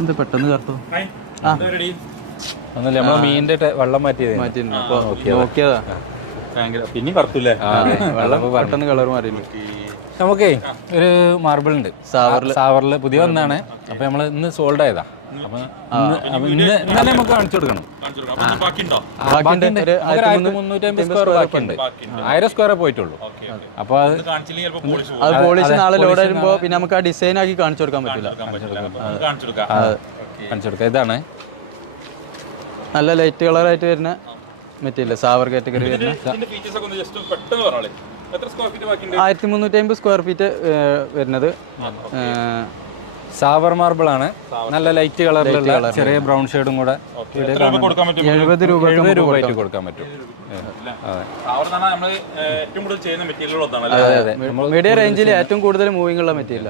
എന്ത് പെട്ടെന്ന് ചേർത്തോ? ഒന്നുമില്ല, നമ്മളെ മീനിന്റെ വെള്ളം നോക്കിയതാ. പിന്നെ കറുത്തല്ലേ? വെള്ളം പെട്ടെന്ന് കളർ മാറിയില്ല. നമുക്കേ ഒരു മാർബിൾ ഉണ്ട് സാവറില് പുതിയ ഒന്നാണ്. അപ്പൊ നമ്മള് ഇന്ന് സോൾഡ് ആയതാ. അപ്പൊ ഇന്ന് നമുക്ക് കാണിച്ചു കൊടുക്കണം. 1350 സ്ക്വയർ ബാക്കിയുണ്ട്. 1000 സ്ക്വയർ പോയിട്ടുള്ളൂ. അപ്പൊ അത് പോളിഷ് നാളെ ലോഡ് വരുമ്പോ പിന്നെ നമുക്ക് ആ ഡിസൈൻ ആക്കി കാണിച്ചു കൊടുക്കാൻ പറ്റില്ല. കാണിച്ചു കൊടുക്കാം. ഇതാണ് നല്ല ലൈറ്റ് കളറായിട്ട് വരുന്ന മെറ്റീരിയൽ, സാവർ കാറ്റഗറി വരുന്ന 1350 സ്ക്വയർ ഫീറ്റ് വരുന്നത്. സാവർ മാർബിൾ ആണ്. നല്ല ലൈറ്റ് കളറിലുള്ള ചെറിയ ബ്രൗൺ ഷെയ്ഡും കൂടെ 70 രൂപയായിട്ട് കൊടുക്കാൻ പറ്റും. മീഡിയം റേഞ്ചിൽ ഏറ്റവും കൂടുതൽ മൂവിംഗ് ഉള്ള മെറ്റീരിയൽ.